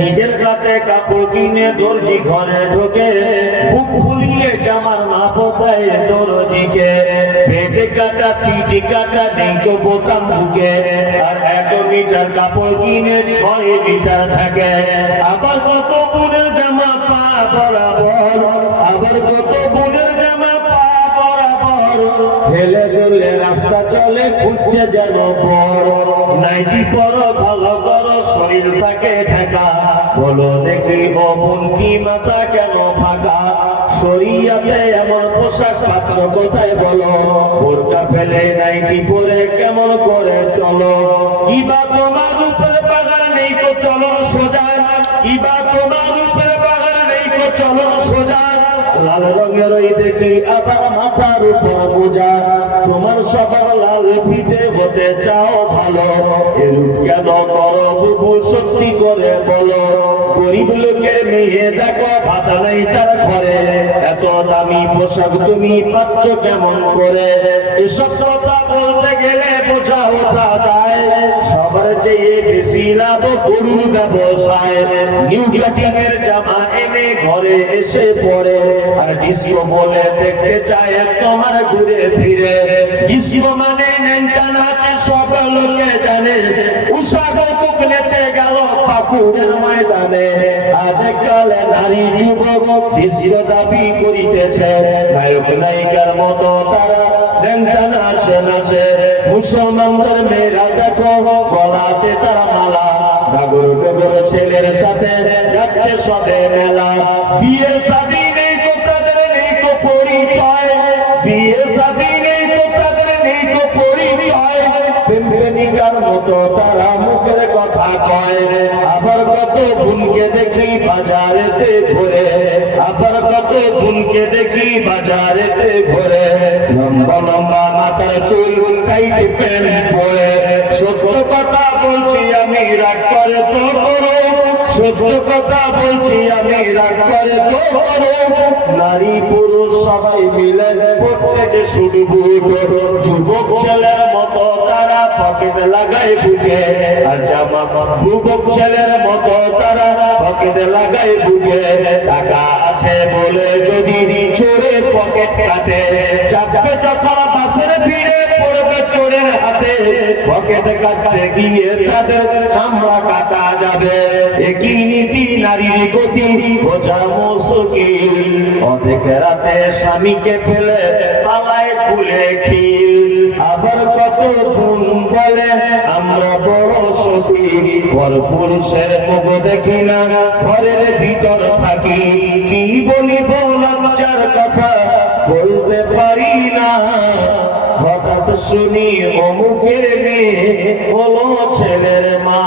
নিজের কাতে কাপড় কিনে দর্জি ঘরে ঢোকে। বুক ফুলিয়ে জামার মাপ দেয় দর্জিকে। পেটে কাটা, পিটি কাটা, নেই তো বোতাম ঢুকে আর এক মিটার কাপড় কিনে ছয় মিটার থাকে আবার কত বুনের জামা পা বরাবর। আবার কত বুনের ফেলে গেলে রাস্তা চলে, খুঁজছে যেন বড় নাইটি পরো, ভালো করো শরীরটাকে ঢাকা বলো দেখি অমন কি মাথা কেন ফাঁকা? শরীয়তে এমন পোশাক পাচ্ছ কোথায় বলো? বোরকা ফেলে নাইটি পরে কেমন করে চলো? কি বা তোমার উপরে পাগার নেই তো চলো সোজা। কি বা তোমার উপরে পাগার নেই তো চলো লাল রঙের ওই দেখি আবার মাথার উপর বোঝা তোমার সবার লাল ফিতে হতে চাও ভালো। এরূপ কেন করো বুবু, সত্যি করে বলো। গরিব লোকের মেয়ে, দেখো, ভাতা নেই তার ঘরে। এত দামি পোশাক তুমি পাচ্ছ কেমন করে? এসব কথা বলতে গেলে বোঝা ওঠা চেয়ে বেশি লাভ ব্যবসায়। জামা এনে ঘরে এসে পড়ে। আর বলে দেখতে চায় তোমার ঘুরে ফিরে। মানে ময়দানে। নারী যুবক দাবি করিতেছে। নায়ক নায়িকার মতো তারা নেনটা নাচে নাচে। মুসলমানদের মেয়েরা দেখো, গলাতে তারা মালা। ডাগর ডগর ছেলের সাথে যাচ্ছে সবে মেলা। বিয়ে শাদী নেই তো তাদের নেই তো পরিচয়। বিয়ে শাদী নেই তো তাদের নেই তো পরিচয়। প্রেমিকার মতো তারা মুখের কথা কয়। আবার কত বোনকে দেখি বাজারেতে ঘুরে। আবার কত বোনকে দেখি বাজারেতে ঘুরে। টাইট প্যান্ট পরে সত্য কথা বলছি আমি, রাগ করে তো করো। সত্য কথা বলছি আমি, রাগ করে তো করো। নারী পুরুষ সবাই মিলে পড়তে যে শুধু যুবক ছেলের মতো তারা পকেট লাগায় বুকে। আর জামা যুবক ছেলের মতো তারা পকেট লাগায় বুকে। টাকা আছে বলে যদি চোরে পকেট কাটে চাচকে যখন বাসের ভিড়ে পড়বে চোরের হাতে পকেট কাটতে গিয়ে তাদের চামড়া কাটা যাবে। একই নীতি নারীর গতি, বোঝা মুশকিল। অনেক রাতে স্বামীকে ফেলে পালায় খিল। আবার কত গুণ বলে, আমরা বড় সখী। পর পুরুষের মুখ দেখি না, ঘরের ভিতর থাকি। কি বলিব? শুনি অমুকের মেয়ে হলো ছেলের মা।